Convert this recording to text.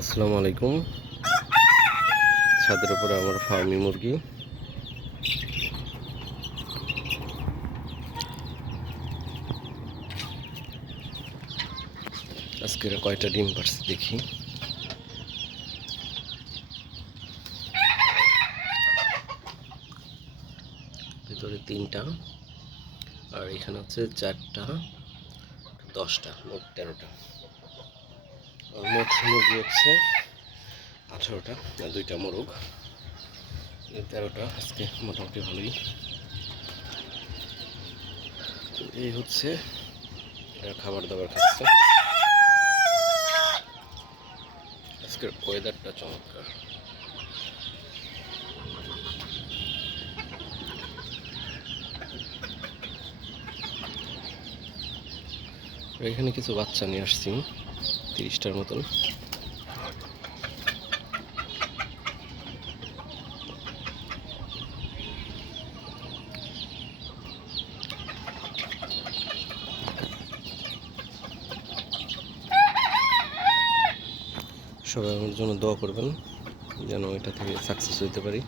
আসসালামু আলাইকুম। ছাদের উপরে আমার ফার্মি মুরগি। আজকে কয়টা ডিম পারছে দেখি। ভিতরে 3টা আর এখানে হচ্ছে 4টা, 10টা, মোট 13টা। আর মোট মুরগি হচ্ছে 18টা, আর 2টা মোরগ, 13টা। আজকে মোটামুটি ভালোই। তো এই হচ্ছে খাবার দাবার খাচ্ছে। আজকের ওয়েদারটা চমৎকার। এখানে কিছু বাচ্চা নিয়ে আসছি, 30টার মতন। সবাই আমার জন্য দোয়া করবেন যেন এটা থেকে সাকসেস হইতে পারি।